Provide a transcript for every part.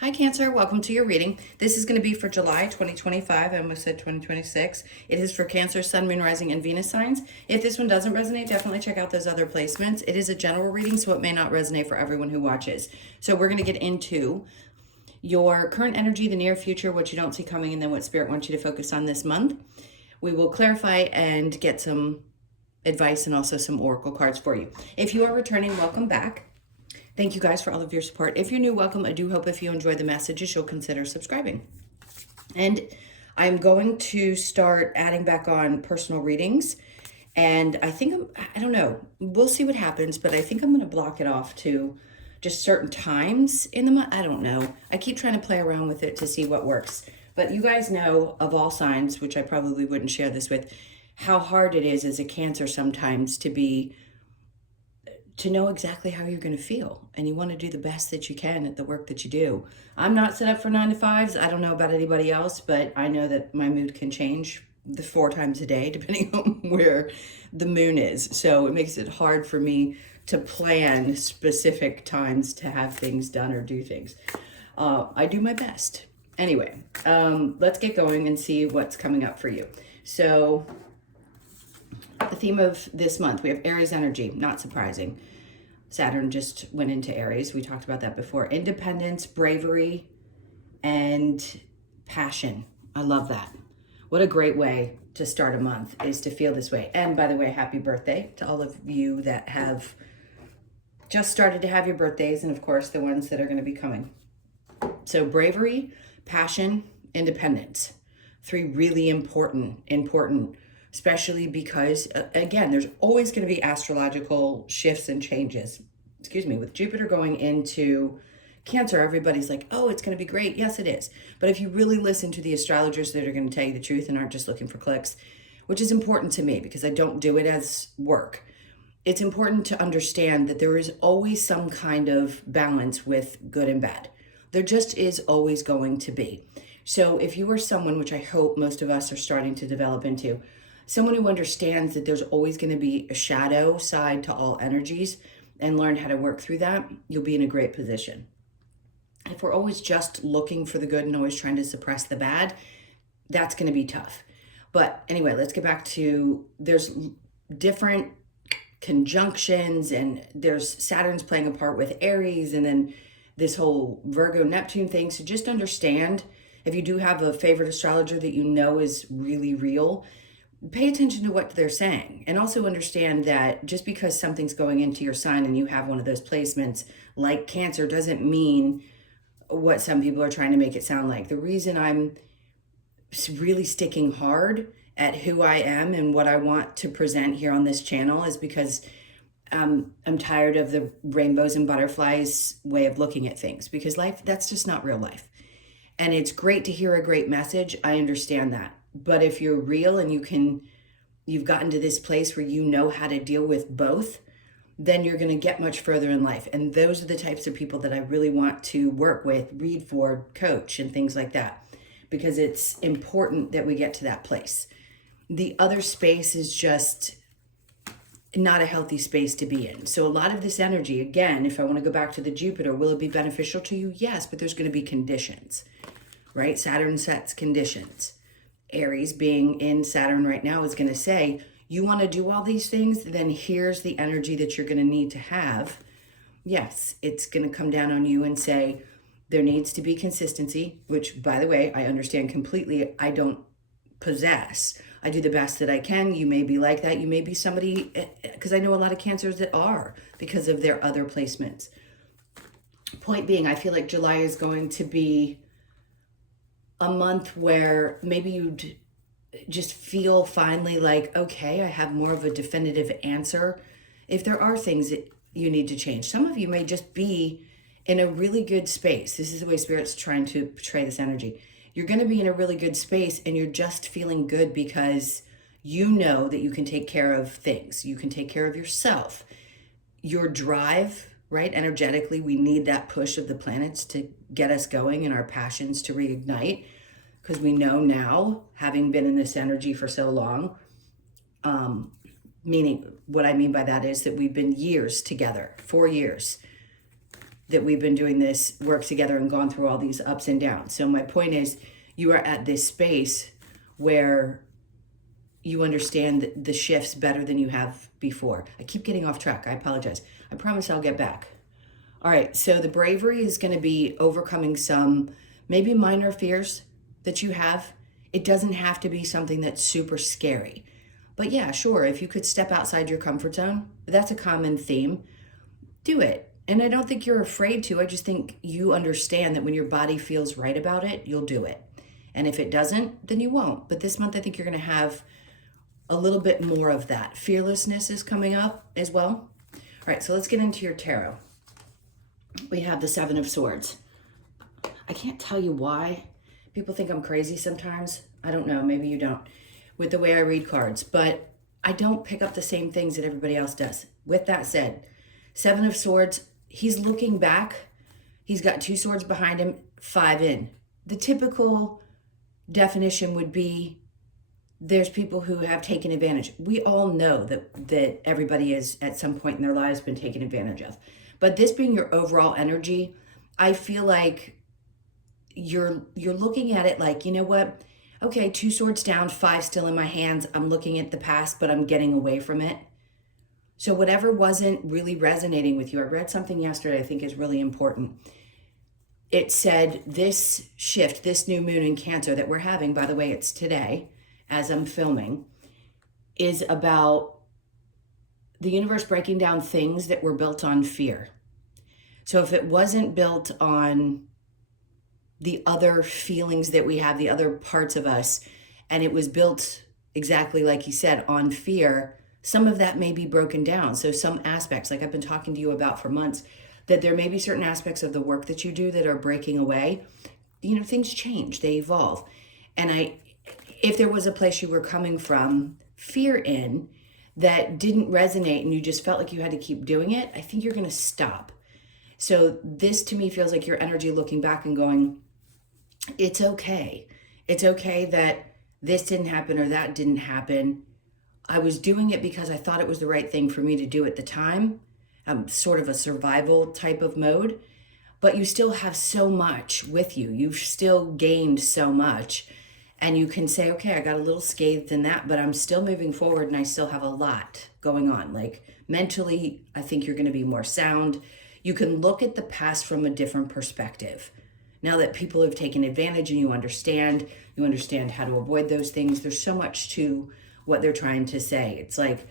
Hi Cancer, welcome to your reading. This is going to be for July 2025. I almost said 2026. It is for Cancer, Sun, Moon, Rising, and Venus signs. If this one doesn't resonate, definitely check out those other placements. It is a general reading, so it may not resonate for everyone who watches. So we're going to get into your current energy, the near future, what you don't see coming, and then what Spirit wants you to focus on this month. We will clarify and get some advice and also some oracle cards for you. If you are returning, welcome back. Thank you guys for all of your support. If you're new, welcome. I do hope if you enjoy the messages, you'll consider subscribing. And I'm going to start adding back on personal readings. And I think, I don't know, we'll see what happens, but I think I'm going to block it off to just certain times in the month. I don't know. I keep trying to play around with it to see what works. But you guys know of all signs, which I probably wouldn't share this with, how hard it is as a Cancer sometimes to know exactly how you're going to feel, and you want to do the best that you can at the work that you do. I'm not set up for 9 to 5s. I don't know about anybody else, but I know that my mood can change 4 times a day depending on where the moon is. So it makes it hard for me to plan specific times to have things done or do things. I do my best. Anyway, let's get going and see what's coming up for you. So the theme of this month, we have Aries energy, not surprising. Saturn just went into Aries. We talked about that before. Independence, bravery, and passion. I love that. What a great way to start a month is to feel this way. And by the way, happy birthday to all of you that have just started to have your birthdays, and of course the ones that are going to be coming. So bravery, passion, independence. 3 really important, especially because, again, there's always going to be astrological shifts and changes. With Jupiter going into Cancer, everybody's like, oh, it's going to be great. Yes, it is. But if you really listen to the astrologers that are going to tell you the truth and aren't just looking for clicks, which is important to me because I don't do it as work, it's important to understand that there is always some kind of balance with good and bad. There just is always going to be. So if you are someone, which I hope most of us are starting to develop into, someone who understands that there's always going to be a shadow side to all energies and learn how to work through that, you'll be in a great position. If we're always just looking for the good and always trying to suppress the bad, that's going to be tough. But anyway, let's get back to, there's different conjunctions, and there's Saturn's playing a part with Aries, and then this whole Virgo Neptune thing. So just understand, if you do have a favorite astrologer that you know is really real, pay attention to what they're saying, and also understand that just because something's going into your sign and you have one of those placements like Cancer doesn't mean what some people are trying to make it sound like. The reason I'm really sticking hard at who I am and what I want to present here on this channel is because I'm tired of the rainbows and butterflies way of looking at things, because life, that's just not real life. And it's great to hear a great message. I understand that. But if you're real and you've gotten to this place where you know how to deal with both, then you're going to get much further in life. And those are the types of people that I really want to work with, read for, coach, and things like that, because it's important that we get to that place. The other space is just not a healthy space to be in. So a lot of this energy, again, if I want to go back to the Jupiter, will it be beneficial to you? Yes, but there's going to be conditions, right? Saturn sets conditions. Aries, being in Saturn right now, is going to say, you want to do all these things, then here's the energy that you're going to need to have. Yes, it's going to come down on you and say, there needs to be consistency, which, by the way, I understand completely. I don't possess. I do the best that I can. You may be like that. You may be somebody, because I know a lot of Cancers that are, because of their other placements. Point being, I feel like July is going to be a month where maybe you'd just feel finally like, okay, I have more of a definitive answer. If there are things that you need to change, some of you may just be in a really good space. This is the way Spirit's trying to portray this energy. You're going to be in a really good space and you're just feeling good because you know that you can take care of things. You can take care of yourself. Your drive, right? Energetically, we need that push of the planets to get us going and our passions to reignite, because we know now, having been in this energy for so long, meaning what I mean by that is that we've been years together, 4 years, that we've been doing this work together and gone through all these ups and downs. So my point is, you are at this space where you understand the shifts better than you have before. I keep getting off track. I apologize. I promise I'll get back. All right, so the bravery is going to be overcoming some maybe minor fears that you have. It doesn't have to be something that's super scary. But yeah, sure, if you could step outside your comfort zone, that's a common theme, do it. And I don't think you're afraid to. I just think you understand that when your body feels right about it, you'll do it. And if it doesn't, then you won't. But this month, I think you're going to have a little bit more of that. Fearlessness is coming up as well. All right, so let's get into your tarot. We have the Seven of Swords. I can't tell you why. People think I'm crazy sometimes. I don't know, maybe you don't, with the way I read cards, but I don't pick up the same things that everybody else does. With that said, Seven of Swords, he's looking back. He's got 2 swords behind him, 5 in. The typical definition would be there's people who have taken advantage. We all know that everybody is at some point in their lives been taken advantage of. But this being your overall energy, I feel like you're looking at it like, you know what? Okay, 2 swords down, 5 still in my hands. I'm looking at the past, but I'm getting away from it. So whatever wasn't really resonating with you, I read something yesterday I think is really important. It said this shift, this new moon in Cancer that we're having, by the way, it's today as I'm filming, is about the universe breaking down things that were built on fear. So if it wasn't built on the other feelings that we have, the other parts of us, and it was built exactly like he said, on fear, some of that may be broken down. So some aspects, like I've been talking to you about for months, that there may be certain aspects of the work that you do that are breaking away. You know, things change, they evolve. And if there was a place you were coming from fear in that didn't resonate and you just felt like you had to keep doing it, I think you're going to stop. So this to me feels like your energy looking back and going, it's okay. It's okay that this didn't happen or that didn't happen. I was doing it because I thought it was the right thing for me to do at the time. Sort of a survival type of mode, but you still have so much with you. You've still gained so much. And you can say, okay, I got a little scathed in that, but I'm still moving forward and I still have a lot going on. Like mentally, I think you're going to be more sound. You can look at the past from a different perspective. Now that people have taken advantage and you understand how to avoid those things. There's so much to what they're trying to say. It's like,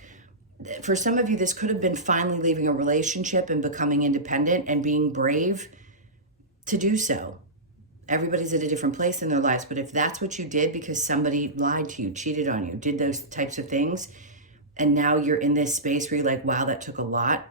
for some of you, this could have been finally leaving a relationship and becoming independent and being brave to do so. Everybody's at a different place in their lives, but if that's what you did because somebody lied to you, cheated on you, did those types of things, and now you're in this space where you're like, wow, that took a lot,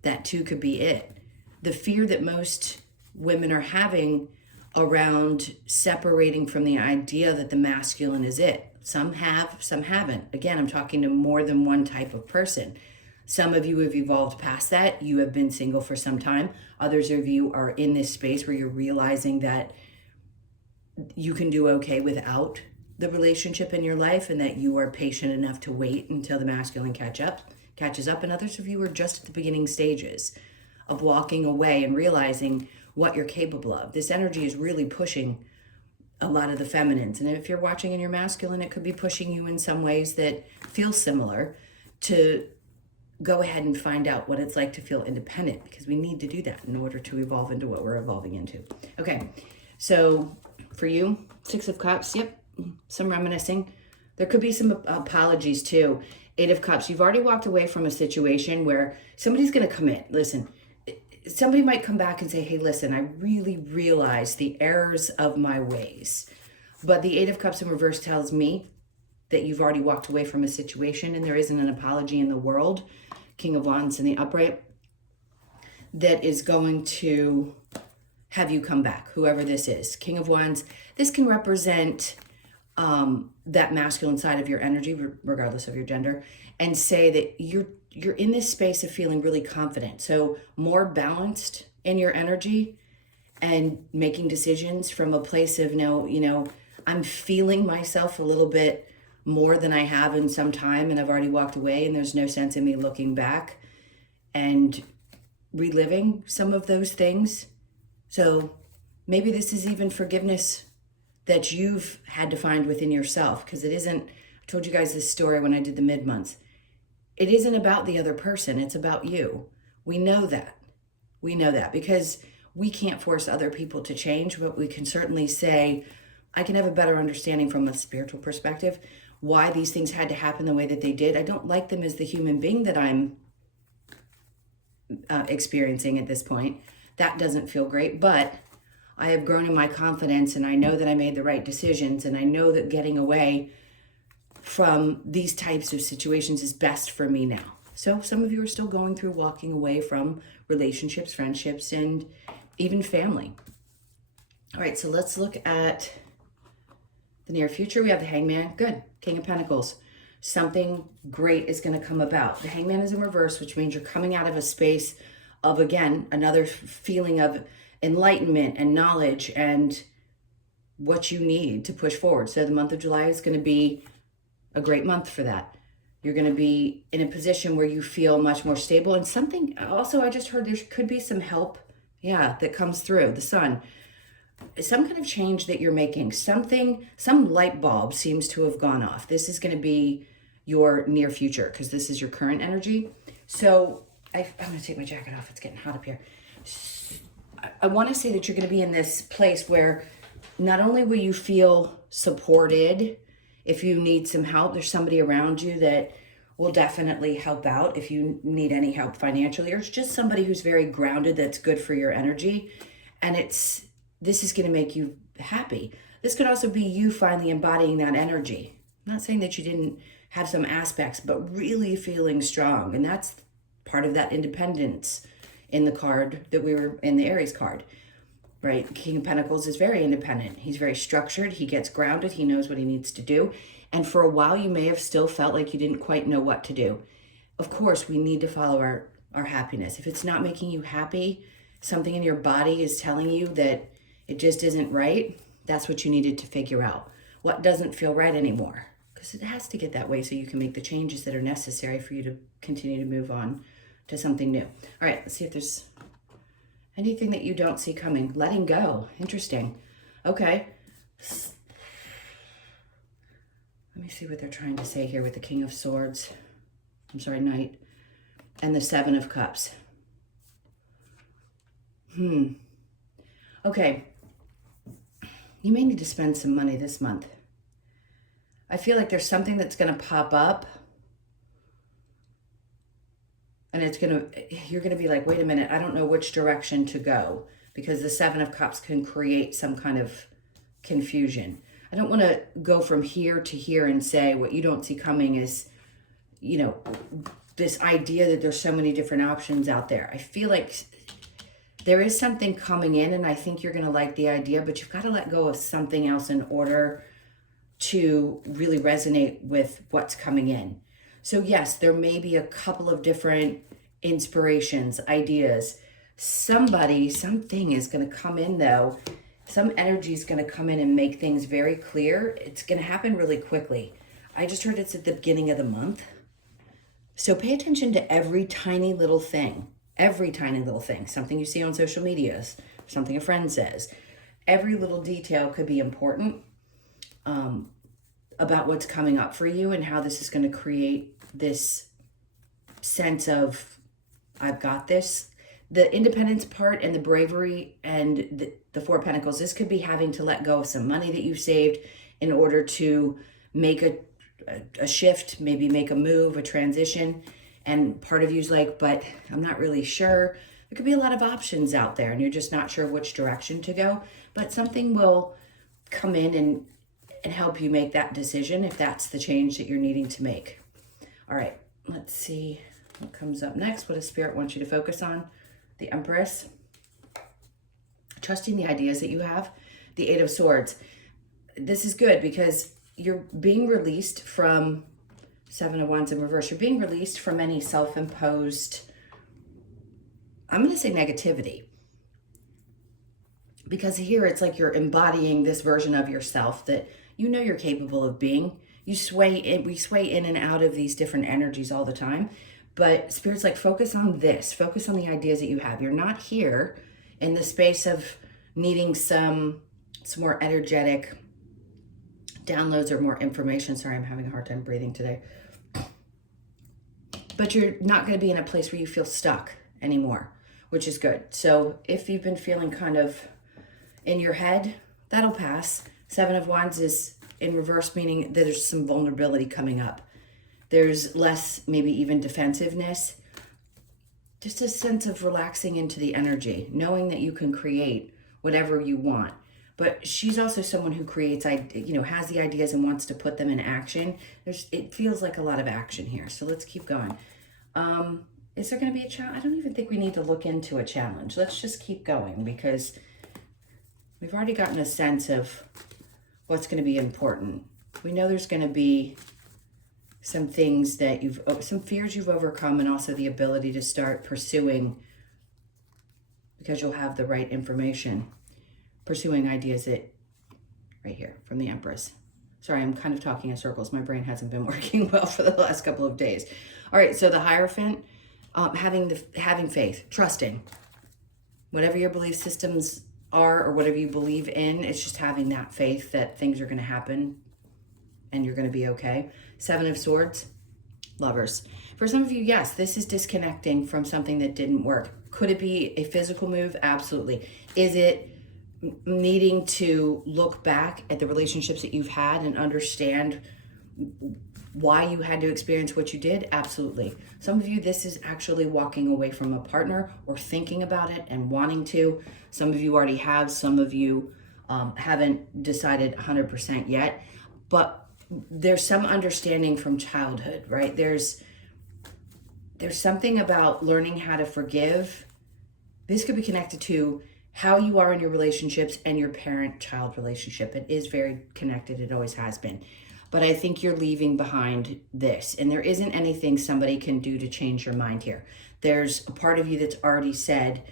that too could be it. The fear that most women are having around separating from the idea that the masculine is it. Some have, some haven't. Again, I'm talking to more than one type of person. Some of you have evolved past that. You have been single for some time. Others of you are in this space where you're realizing that you can do okay without the relationship in your life and that you are patient enough to wait until the masculine catches up. And others of you are just at the beginning stages of walking away and realizing what you're capable of. This energy is really pushing a lot of the feminines. And if you're watching in your masculine, it could be pushing you in some ways that feel similar to go ahead and find out what it's like to feel independent, because we need to do that in order to evolve into what we're evolving into. Okay, so for you, 6 of Cups, yep, some reminiscing. There could be some apologies too. 8 of Cups, you've already walked away from a situation where somebody's going to commit. Listen, somebody might come back and say, hey, listen, I really realize the errors of my ways. But the 8 of Cups in reverse tells me that you've already walked away from a situation and there isn't an apology in the world. King of Wands in the upright that is going to have you come back, whoever this is. King of Wands, this can represent that masculine side of your energy, regardless of your gender, and say that you're in this space of feeling really confident. So more balanced in your energy and making decisions from a place of I'm feeling myself a little bit more than I have in some time, and I've already walked away and there's no sense in me looking back. And reliving some of those things. So maybe this is even forgiveness that you've had to find within yourself, because it isn't, I told you guys this story when I did the mid-months. It isn't about the other person, it's about you. We know that. We know that because we can't force other people to change, but we can certainly say, I can have a better understanding from a spiritual perspective why these things had to happen the way that they did. I don't like them as the human being that I'm experiencing at this point. That doesn't feel great, but I have grown in my confidence, and I know that I made the right decisions, and I know that getting away from these types of situations is best for me now. So some of you are still going through walking away from relationships, friendships, and even family. All right, so let's look at the near future. We have the Hangman. Good. King of Pentacles. Something great is going to come about. The Hangman is in reverse, which means you're coming out of a space of, again, another feeling of enlightenment and knowledge and what you need to push forward. So the month of July is going to be a great month for that. You're going to be in a position where you feel much more stable. And something also, I just heard there could be some help, that comes through. The sun. Some kind of change that you're making. Some light bulb seems to have gone off. This is going to be your near future because this is your current energy. So I'm going to take my jacket off. It's getting hot up here. I want to say that you're going to be in this place where not only will you feel supported, if you need some help, there's somebody around you that will definitely help out if you need any help financially, or it's just somebody who's very grounded that's good for your energy. And this is going to make you happy. This could also be you finally embodying that energy. I'm not saying that you didn't have some aspects, but really feeling strong. And that's part of that independence in the card that we were in the Aries card, right? King of Pentacles is very independent. He's very structured. He gets grounded. He knows what he needs to do. And for a while, you may have still felt like you didn't quite know what to do. Of course, we need to follow our happiness. If it's not making you happy, something in your body is telling you that it just isn't right, that's what you needed to figure out. What doesn't feel right anymore? Because it has to get that way so you can make the changes that are necessary for you to continue to move on to something new. All right, let's see if there's anything that you don't see coming. Letting go. Interesting. Okay. Let me see what they're trying to say here with the King of Swords. Knight. And the Seven of Cups. Okay. You may need to spend some money this month. I feel like there's something that's going to pop up. And you're going to be like, wait a minute, I don't know which direction to go. Because the Seven of Cups can create some kind of confusion. I don't want to go from here to here and say what you don't see coming is, this idea that there's so many different options out there. I feel like there is something coming in, and I think you're going to like the idea, but you've got to let go of something else in order to really resonate with what's coming in. So yes, there may be a couple of different inspirations, ideas. Something is going to come in though. Some energy is going to come in and make things very clear. It's going to happen really quickly. I just heard it's at the beginning of the month. So pay attention to every tiny little thing. Something you see on social media, something a friend says. Every little detail could be important about what's coming up for you and how this is going to create this sense of, I've got this. The independence part and the bravery and the Four of Pentacles, this could be having to let go of some money that you've saved in order to make a shift, maybe make a move, a transition. And part of you's like, but I'm not really sure. There could be a lot of options out there and you're just not sure which direction to go. But something will come in and help you make that decision if that's the change that you're needing to make. All right, let's see what comes up next. What does Spirit want you to focus on? The Empress. Trusting the ideas that you have. The Eight of Swords. This is good because you're being released from Seven of Wands in reverse. You're being released from any self-imposed, I'm going to say negativity. Because here it's like you're embodying this version of yourself that you know you're capable of being. We sway in and out of these different energies all the time. But Spirit's like, focus on this. Focus on the ideas that you have. You're not here in the space of needing some more energetic downloads or more information. Sorry, I'm having a hard time breathing today. But you're not going to be in a place where you feel stuck anymore, which is good. So if you've been feeling kind of in your head, that'll pass. 7 of Wands is in reverse, meaning that there's some vulnerability coming up. There's less, maybe even defensiveness. Just a sense of relaxing into the energy, knowing that you can create whatever you want. But she's also someone who creates, has the ideas and wants to put them in action. It feels like a lot of action here. So let's keep going. Is there going to be a challenge? I don't even think we need to look into a challenge. Let's just keep going because we've already gotten a sense of what's going to be important. We know there's going to be some things that some fears you've overcome, and also the ability to start pursuing, because you'll have the right information, pursuing ideas that, right here, from the Empress. Sorry, I'm kind of talking in circles. My brain hasn't been working well for the last couple of days. All right, so the Hierophant, having faith, trusting. Whatever your belief systems are or whatever you believe in, it's just having that faith that things are going to happen and you're going to be okay. 7 of Swords, Lovers. For some of you, yes, this is disconnecting from something that didn't work. Could it be a physical move? Absolutely. Is it needing to look back at the relationships that you've had and understand why you had to experience what you did? Absolutely. Some of you, this is actually walking away from a partner or thinking about it and wanting to. Some of you already have. Some of you haven't decided 100% yet. But there's some understanding from childhood, right? There's something about learning how to forgive. This could be connected to how you are in your relationships and your parent-child relationship. It is very connected. It always has been. But I think you're leaving behind this. And there isn't anything somebody can do to change your mind here. There's a part of you that's already said,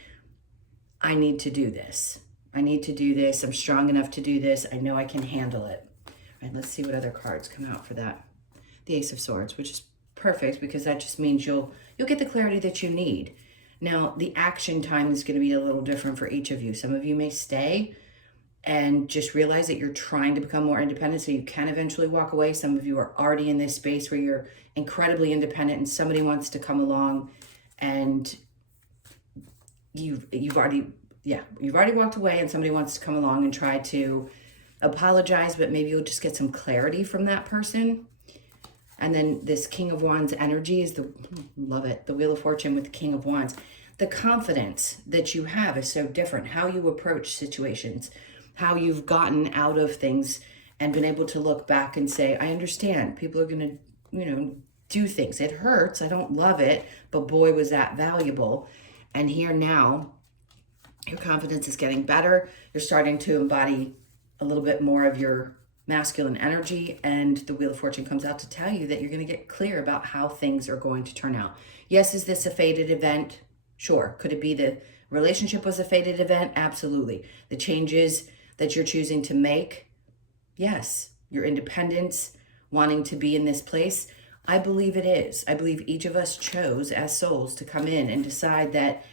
I need to do this. I need to do this. I'm strong enough to do this. I know I can handle it. All right, let's see what other cards come out for that. The Ace of Swords, which is perfect because that just means you'll get the clarity that you need. Now, the action time is going to be a little different for each of you. Some of you may stay and just realize that you're trying to become more independent so you can eventually walk away. Some of you are already in this space where you're incredibly independent and somebody wants to come along and you've already walked away and somebody wants to come along and try to apologize, but maybe you'll just get some clarity from that person. And then this King of Wands energy is love it, the Wheel of Fortune with the King of Wands. The confidence that you have is so different. How you approach situations, how you've gotten out of things and been able to look back and say, I understand people are going to, do things. It hurts. I don't love it, but boy, was that valuable. And here now, your confidence is getting better. You're starting to embody a little bit more of your masculine energy, and the Wheel of Fortune comes out to tell you that you're going to get clear about how things are going to turn out. Yes, is this a fated event? Sure. Could it be the relationship was a fated event? Absolutely. The changes that you're choosing to make? Yes. Your independence, wanting to be in this place? I believe it is. I believe each of us chose as souls to come in and decide that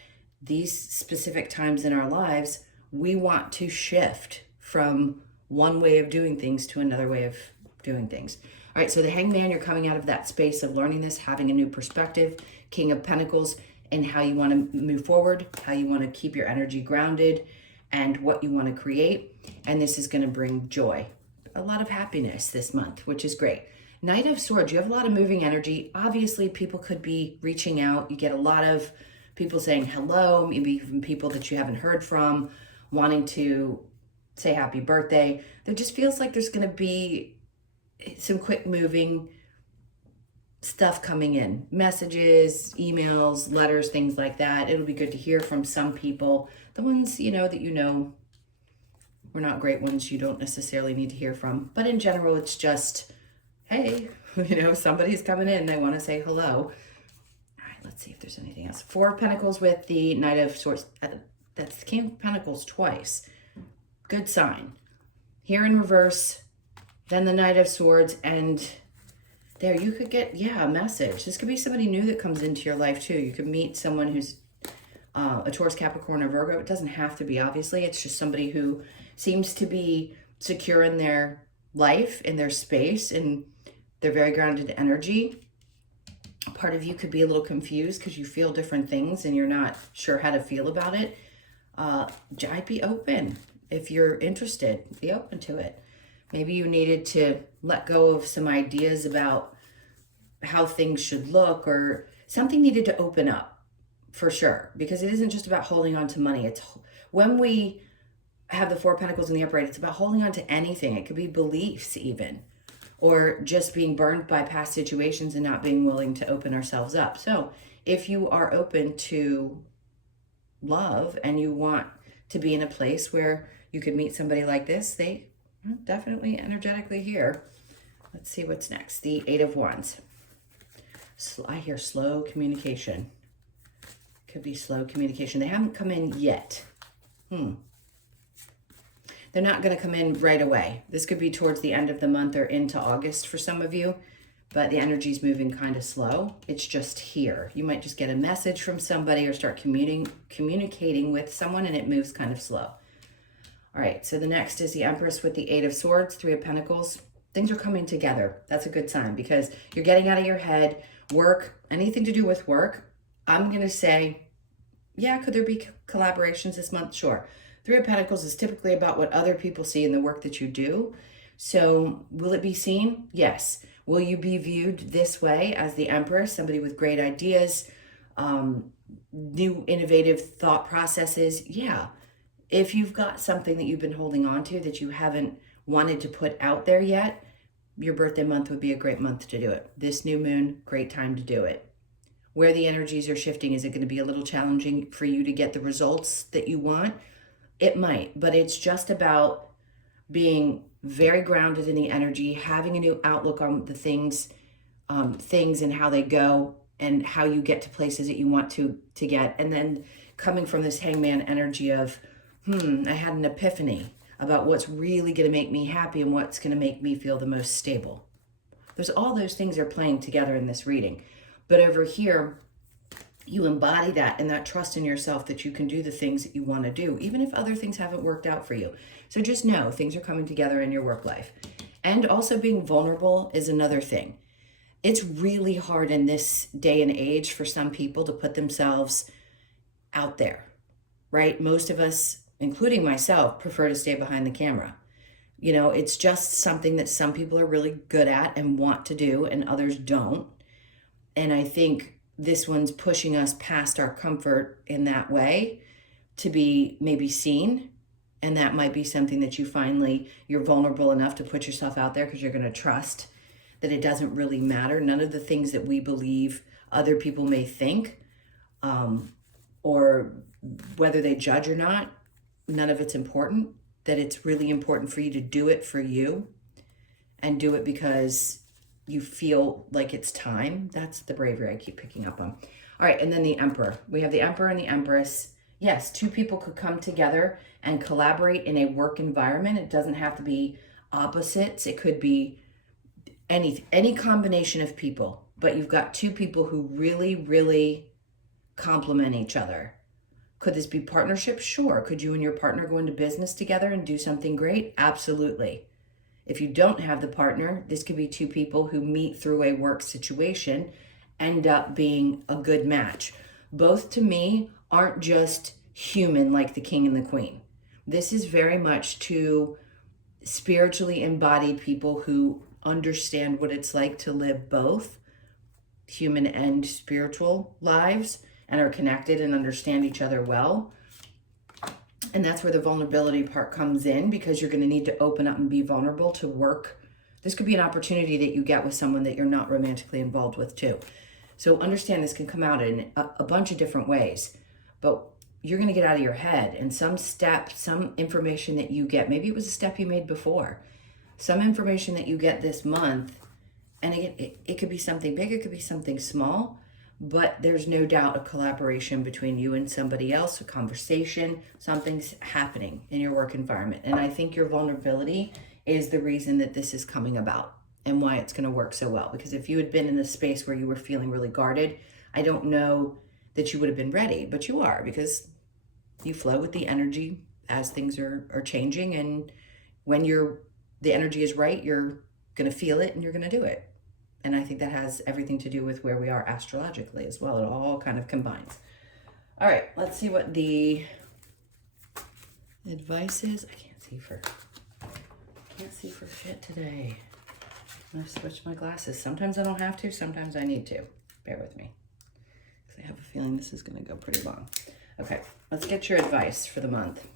these specific times in our lives, we want to shift from one way of doing things to another way of doing things. All right, so the Hangman, you're coming out of that space of learning this, having a new perspective, King of Pentacles, and how you want to move forward, how you want to keep your energy grounded, and what you want to create. And this is going to bring joy, a lot of happiness this month, which is great. Knight of Swords, you have a lot of moving energy. Obviously, people could be reaching out. You get a lot of people saying hello, maybe even people that you haven't heard from, wanting to say happy birthday. There just feels like there's going to be some quick moving stuff coming in. Messages, emails, letters, things like that. It'll be good to hear from some people. The ones, that were not great ones you don't necessarily need to hear from. But in general, it's just, hey, somebody's coming in. They want to say hello. All right, let's see if there's anything else. 4 of Pentacles with the Knight of Swords. That's the King of Pentacles twice. Good sign. Here in reverse, then the Knight of Swords, and There, you could get, yeah, a message. This could be somebody new that comes into your life too. You could meet someone who's a Taurus, Capricorn, or Virgo. It doesn't have to be, obviously. It's just somebody who seems to be secure in their life, in their space, and they're very grounded energy. Part of you could be a little confused because you feel different things and you're not sure how to feel about it. I'd be open. If you're interested, be open to it. Maybe you needed to let go of some ideas about how things should look, or something needed to open up for sure, because it isn't just about holding on to money. It's when we have the Four of Pentacles in the upright, it's about holding on to anything. It could be beliefs even, or just being burned by past situations and not being willing to open ourselves up. So if you are open to love and you want to be in a place where you could meet somebody like this, they are definitely energetically here. Let's see what's next. The Eight of Wands. I hear slow communication. Could be slow communication. They haven't come in yet. They're not going to come in right away. This could be towards the end of the month or into August for some of you, but the energy's moving kind of slow. It's just here. You might just get a message from somebody or start communicating with someone, and it moves kind of slow. All right, so the next is the Empress with the Eight of Swords, Three of Pentacles. Things are coming together. That's a good sign because you're getting out of your head. Work, anything to do with work, I'm going to say, yeah, could there be collaborations this month? Sure. Three of Pentacles is typically about what other people see in the work that you do. So will it be seen? Yes. Will you be viewed this way as the Empress, somebody with great ideas, new innovative thought processes? Yeah. If you've got something that you've been holding on to that you haven't wanted to put out there yet, your birthday month would be a great month to do it. This new moon, great time to do it. Where the energies are shifting, is it going to be a little challenging for you to get the results that you want? It might, but it's just about being very grounded in the energy, having a new outlook on the things and how they go and how you get to places that you want to get. And then coming from this Hangman energy of, I had an epiphany about what's really going to make me happy and what's going to make me feel the most stable. There's all those things are playing together in this reading. But over here, you embody that and that trust in yourself that you can do the things that you want to do, even if other things haven't worked out for you. So just know things are coming together in your work life. And also being vulnerable is another thing. It's really hard in this day and age for some people to put themselves out there, right? Most of us, including myself, prefer to stay behind the camera. You know, it's just something that some people are really good at and want to do and others don't. And I think this one's pushing us past our comfort in that way to be maybe seen. And that might be something that you're vulnerable enough to put yourself out there because you're going to trust that it doesn't really matter. None of the things that we believe other people may think, or whether they judge or not, none of it's important. That it's really important for you to do it for you and do it because you feel like it's time. That's the bravery I keep picking up on. All right, and then the Emperor. We have the Emperor and the Empress. Yes, two people could come together and collaborate in a work environment. It doesn't have to be opposites. It could be any combination of people. But you've got two people who really, really complement each other. Could this be partnership? Sure. Could you and your partner go into business together and do something great? Absolutely. If you don't have the partner, this could be two people who meet through a work situation, end up being a good match. Both to me aren't just human like the king and the queen. This is very much two spiritually embodied people who understand what it's like to live both human and spiritual lives and are connected and understand each other well. And that's where the vulnerability part comes in, because you're going to need to open up and be vulnerable to work. This could be an opportunity that you get with someone that you're not romantically involved with too. So understand this can come out in a bunch of different ways, but you're going to get out of your head, and some step, some information that you get, maybe it was a step you made before, some information that you get this month, and it could be something big, it could be something small, but there's no doubt a collaboration between you and somebody else, a conversation, something's happening in your work environment. And I think your vulnerability is the reason that this is coming about. and why it's going to work so well. Because if you had been in a space where you were feeling really guarded, I don't know that you would have been ready, but you are, because you flow with the energy as things are changing. And when the energy is right, you're going to feel it and you're going to do it. And I think that has everything to do with where we are astrologically as well. It all kind of combines. All right, let's see what the advice is. I can't see for shit today. I'm gonna switch my glasses. Sometimes I don't have to, sometimes I need to. Bear with me, because I have a feeling this is gonna go pretty long. Okay, let's get your advice for the month.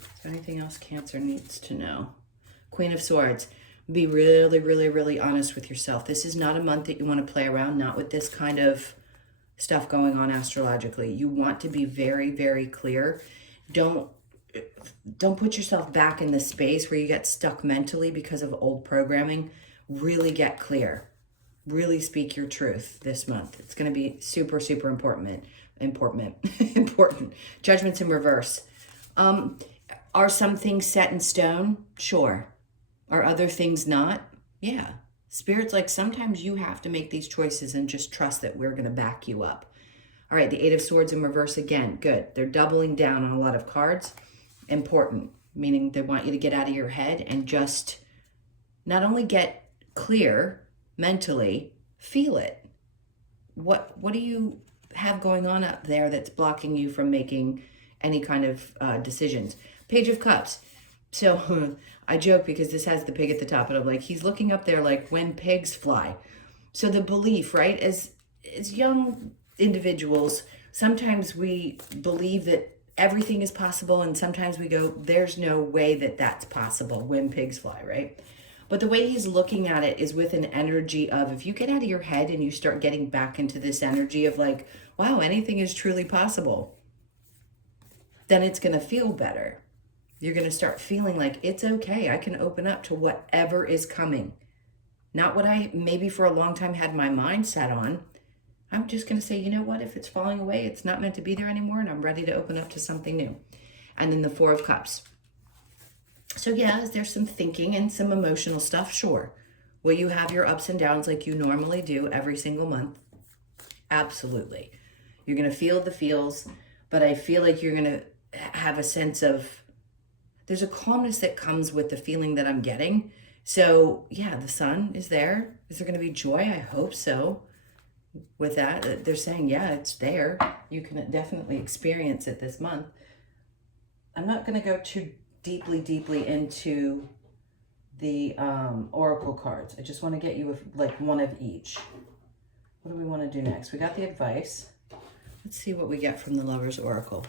Is there anything else Cancer needs to know? Queen of Swords. Be really, really, really honest with yourself. This is not a month that you want to play around, not with this kind of stuff going on astrologically. You want to be very, very clear. Don't put yourself back in the space where you get stuck mentally because of old programming. Really get clear. Really speak your truth this month. It's going to be super, super important. Judgments in reverse. Are some things set in stone? Sure. Are other things not? Yeah. Spirit's like, sometimes you have to make these choices and just trust that we're going to back you up. All right, the Eight of Swords in reverse again. Good. They're doubling down on a lot of cards. Important, meaning they want you to get out of your head and just not only get clear mentally, feel it. What do you have going on up there that's blocking you from making any kind of decisions? Page of Cups. So I joke because this has the pig at the top, and I'm like, he's looking up there like when pigs fly. So the belief, right? As young individuals, sometimes we believe that everything is possible, and sometimes we go, there's no way that that's possible when pigs fly, right? But the way he's looking at it is with an energy of, if you get out of your head and you start getting back into this energy of like, wow, anything is truly possible, then it's going to feel better. You're going to start feeling like it's okay. I can open up to whatever is coming. Not what I maybe for a long time had my mind set on. I'm just going to say, you know what? If it's falling away, it's not meant to be there anymore, and I'm ready to open up to something new. And then the Four of Cups. So yeah, is there some thinking and some emotional stuff? Sure. Will you have your ups and downs like you normally do every single month? Absolutely. You're going to feel the feels, but I feel like you're going to have a sense of, there's a calmness that comes with the feeling that I'm getting. So yeah, the sun is there. Is there going to be joy? I hope so. With that, they're saying, yeah, it's there. You can definitely experience it this month. I'm not going to go too deeply into the oracle cards. I just want to get you like one of each. What do we want to do next? We got the advice. Let's see what we get from the Lover's Oracle.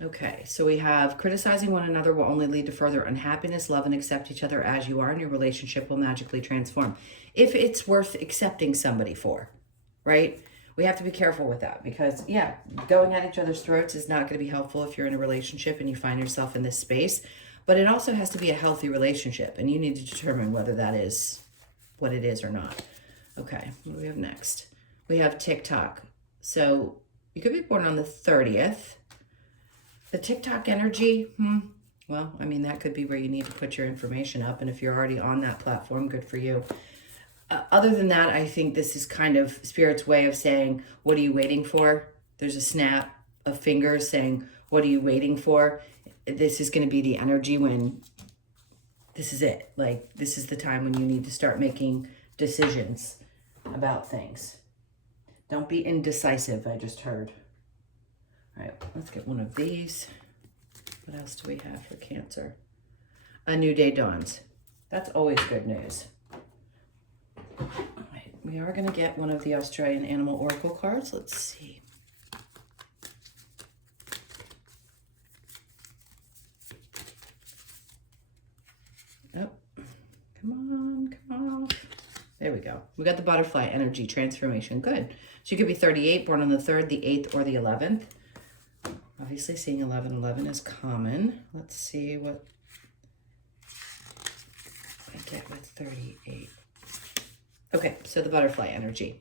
Okay, so we have criticizing one another will only lead to further unhappiness. Love and accept each other as you are, and your relationship will magically transform. If it's worth accepting somebody for, right? We have to be careful with that because, yeah, going at each other's throats is not going to be helpful if you're in a relationship and you find yourself in this space. But it also has to be a healthy relationship, and you need to determine whether that is what it is or not. Okay, what do we have next? We have TikTok. So you could be born on the 30th. The TikTok energy, well, I mean, that could be where you need to put your information up. And if you're already on that platform, good for you. Other than that, I think this is kind of Spirit's way of saying, what are you waiting for? There's a snap of fingers saying, what are you waiting for? This is going to be the energy when this is it. Like, this is the time when you need to start making decisions about things. Don't be indecisive, I just heard. All right, let's get one of these. What else do we have for Cancer? A new day dawns. That's always good news. All right, we are going to get one of the Australian Animal Oracle cards. Let's see. Oh, come on. There we go. We got the butterfly energy transformation. Good. So you could be 38, born on the 3rd, the 8th, or the 11th. Obviously, seeing 1111 is common. Let's see what I get with 38. Okay, so the butterfly energy.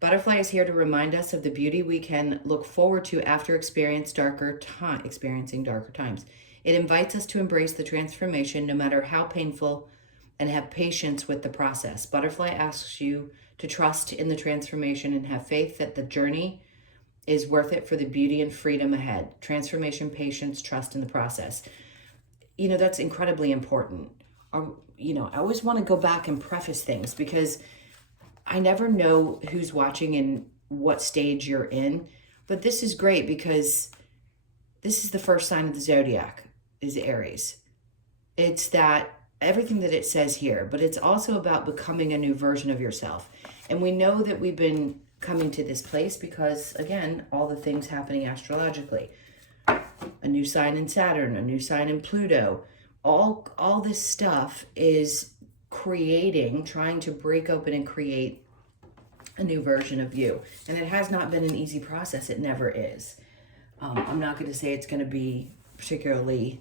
Butterfly is here to remind us of the beauty we can look forward to after experiencing darker times. It invites us to embrace the transformation no matter how painful and have patience with the process. Butterfly asks you to trust in the transformation and have faith that the journey is worth it for the beauty and freedom ahead. Transformation, patience, trust in the process. You know, that's incredibly important. You know, I always want to go back and preface things because I never know who's watching and what stage you're in. But this is great because this is the first sign of the zodiac, is Aries. It's that everything that it says here, but it's also about becoming a new version of yourself. And we know that we've been coming to this place because, again, all the things happening astrologically. A new sign in Saturn, a new sign in Pluto. All this stuff is trying to break open and create a new version of you. And it has not been an easy process. It never is. I'm not going to say it's going to be particularly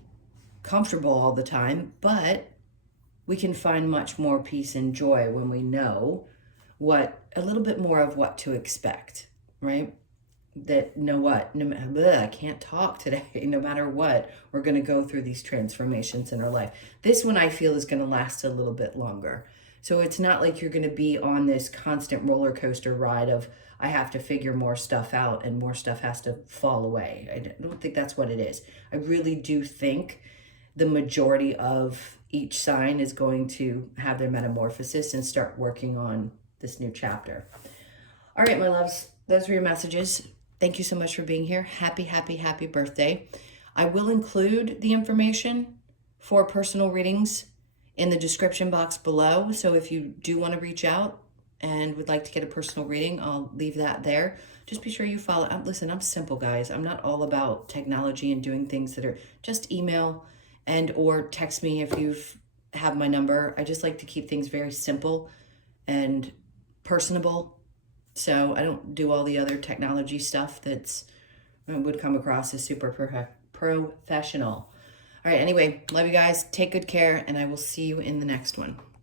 comfortable all the time, but we can find much more peace and joy when we know a little bit more of what to expect, right? That I can't talk today. No matter what, we're going to go through these transformations in our life. This one I feel is going to last a little bit longer. So it's not like you're going to be on this constant roller coaster ride of I have to figure more stuff out and more stuff has to fall away. I don't think that's what it is. I really do think the majority of each sign is going to have their metamorphosis and start working on this new chapter. All right, my loves, those were your messages. Thank you so much for being here. Happy, happy, happy birthday. I will include the information for personal readings in the description box below. So if you do want to reach out and would like to get a personal reading, I'll leave that there. Just be sure you follow. Listen, I'm simple, guys. I'm not all about technology and doing things that are just email and or text me if you have my number. I just like to keep things very simple and personable. So I don't do all the other technology stuff that's would come across as super professional. All right, anyway, love you guys. Take good care, and I will see you in the next one.